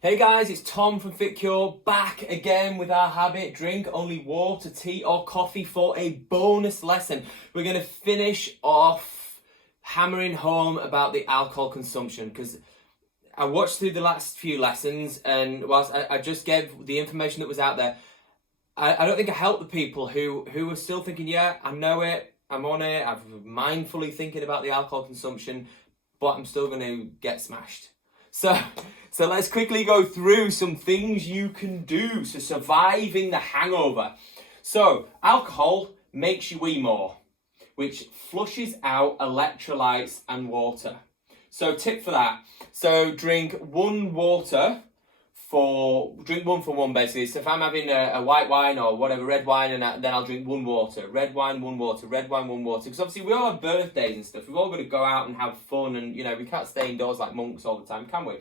Hey guys, it's Tom from FitCure back again with our habit. Drink only water, tea or coffee for a bonus lesson. We're going to finish off hammering home about the alcohol consumption because I watched through the last few lessons and whilst I just gave the information that was out there, I don't think I helped the people who were still thinking, yeah, I know it, I'm on it, I'm mindfully thinking about the alcohol consumption, but I'm still going to get smashed. So let's quickly go through some things you can do to surviving the hangover. So alcohol makes you wee more, which flushes out electrolytes and water. So tip for that. So drink one for one basically. So if I'm having a white wine or whatever, red wine, and then I'll drink one water. Red wine, one water. Red wine, one water. Because obviously we all have birthdays and stuff. We've all got to go out and have fun, and we can't stay indoors like monks all the time, can we?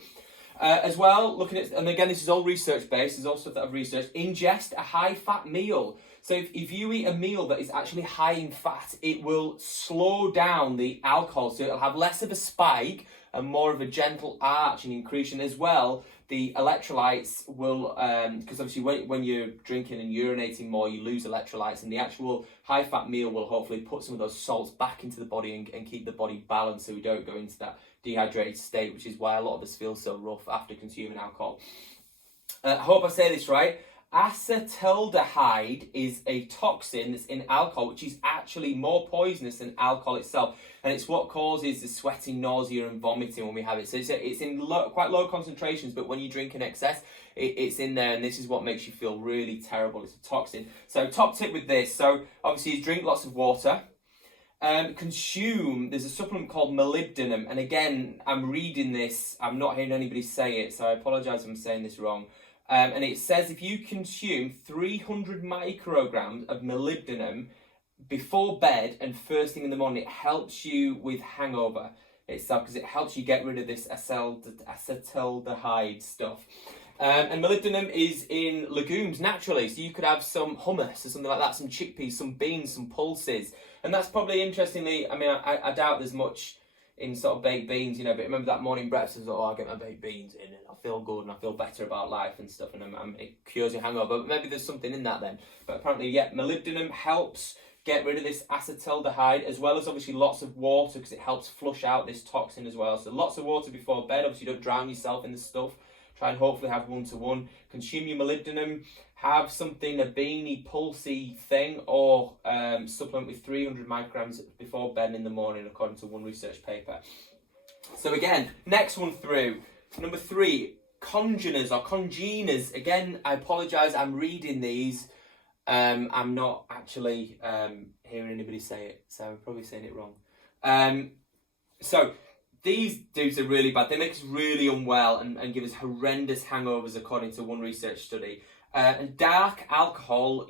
As well, looking at, and again, this is all research based. There's all stuff that I've researched. Ingest a high fat meal. So if you eat a meal that is actually high in fat, it will slow down the alcohol. So it'll have less of a spike and more of a gentle arch and increase. As well, the electrolytes will, because obviously when you're drinking and urinating more, you lose electrolytes, and the actual high fat meal will hopefully put some of those salts back into the body and keep the body balanced so we don't go into that dehydrated state, which is why a lot of us feel so rough after consuming alcohol. I hope I say this right. Acetaldehyde is a toxin that's in alcohol, which is actually more poisonous than alcohol itself, and it's what causes the sweating, nausea and vomiting when we have it. So it's in quite low concentrations, but when you drink in excess, it's in there, and this is what makes you feel really terrible. It's a toxin. So top tip with this, so obviously you drink lots of water. There's a supplement called Molybdenum, and again, I'm reading this, I'm not hearing anybody say it, so I apologise if I'm saying this wrong. And it says if you consume 300 micrograms of molybdenum before bed and first thing in the morning, it helps you with hangover itself because it helps you get rid of this acetaldehyde stuff. And molybdenum is in legumes naturally, so you could have some hummus or something like that, some chickpeas, some beans, some pulses. And that's probably, interestingly, I doubt there's much in sort of baked beans, but remember that morning breakfast, I'll get my baked beans in and I feel good and I feel better about life and stuff, and it cures your hangover, but maybe there's something in that then. But apparently, yeah, molybdenum helps get rid of this acetaldehyde, as well as obviously lots of water because it helps flush out this toxin as well. So lots of water before bed, obviously don't drown yourself in the stuff. Try and hopefully have 1-to-1. Consume your molybdenum. Have something, a beanie, pulsy thing, or supplement with 300 micrograms before bed in the morning, according to one research paper. So again, next one through. Number 3, Congeners or Congeners. Again, I apologise, I'm reading these. I'm not actually hearing anybody say it, so I'm probably saying it wrong. So these dudes are really bad. They make us really unwell and give us horrendous hangovers, according to one research study. And darker alcohols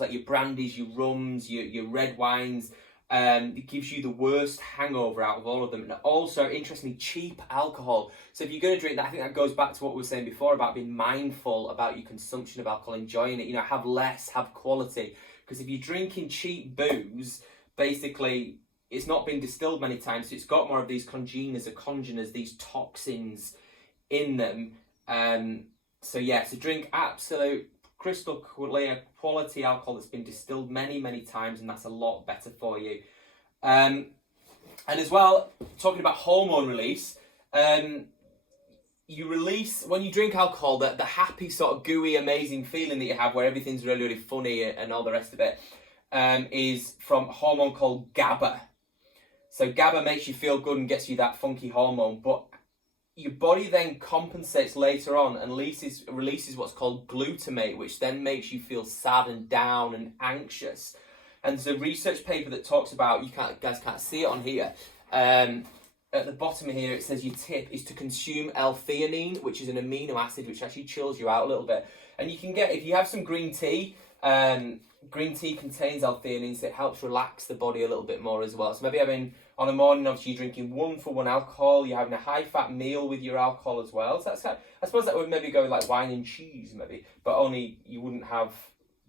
like your brandies, your rums, your red wines, it gives you the worst hangover out of all of them. And also, interestingly, cheap alcohol. So if you're going to drink that, I think that goes back to what we were saying before about being mindful about your consumption of alcohol, enjoying it. Have less, have quality. Because if you're drinking cheap booze, basically, it's not been distilled many times, so it's got more of these congeners, these toxins in them. So drink absolute crystal clear quality alcohol that's been distilled many, many times, and that's a lot better for you. And as well, talking about hormone release, you release, when you drink alcohol, the happy sort of gooey, amazing feeling that you have where everything's really, really funny and all the rest of it, is from a hormone called GABA. So GABA makes you feel good and gets you that funky hormone, but your body then compensates later on and releases what's called glutamate, which then makes you feel sad and down and anxious. And there's a research paper that talks about, guys can't see it on here, at the bottom here it says your tip is to consume L-theanine, which is an amino acid which actually chills you out a little bit. And you can get, if you have some green tea contains L-theanine, so it helps relax the body a little bit more as well. So maybe on a morning, obviously you're drinking 1-for-1 alcohol, you're having a high-fat meal with your alcohol as well. So that's I suppose that would maybe go with like wine and cheese maybe, but only you wouldn't have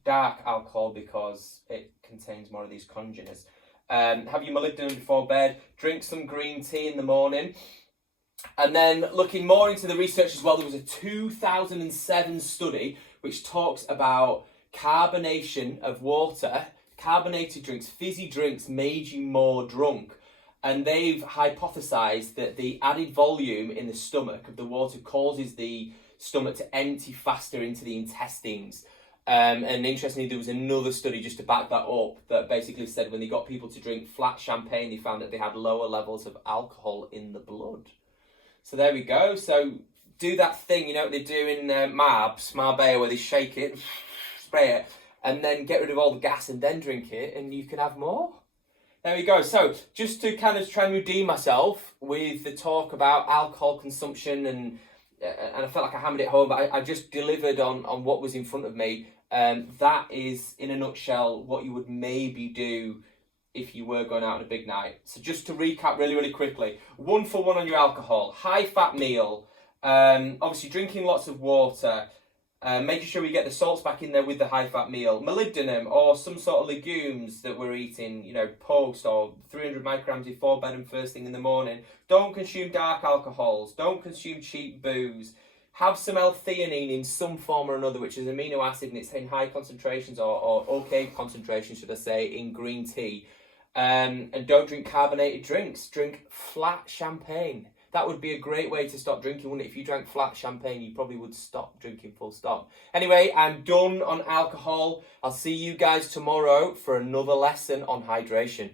dark alcohol because it contains more of these congeners. Have your molybdenum before bed, drink some green tea in the morning. And then looking more into the research as well, there was a 2007 study which talks about carbonation of water. Carbonated drinks, fizzy drinks made you more drunk. And they've hypothesized that the added volume in the stomach of the water causes the stomach to empty faster into the intestines. And interestingly, there was another study just to back that up that basically said when they got people to drink flat champagne, they found that they had lower levels of alcohol in the blood. So there we go. So do that thing, you know what they do in Marbella, where they shake it, spray it, and then get rid of all the gas and then drink it, and you can have more. There we go. So just to kind of try and redeem myself with the talk about alcohol consumption, and I felt like I hammered it home, but I just delivered on what was in front of me. That is, in a nutshell, what you would maybe do if you were going out on a big night. So just to recap really, really quickly. 1 for 1 on your alcohol. High fat meal. Obviously drinking lots of water. Making sure we get the salts back in there with the high fat meal. Molybdenum or some sort of legumes that we're eating, you know, post or 300 micrograms before bed and first thing in the morning. Don't consume dark alcohols. Don't consume cheap booze. Have some L-theanine in some form or another, which is an amino acid, and it's in high concentrations or okay concentrations, should I say, in green tea. And don't drink carbonated drinks. Drink flat champagne. That would be a great way to stop drinking, wouldn't it? If you drank flat champagne, you probably would stop drinking full stop. Anyway, I'm done on alcohol. I'll see you guys tomorrow for another lesson on hydration.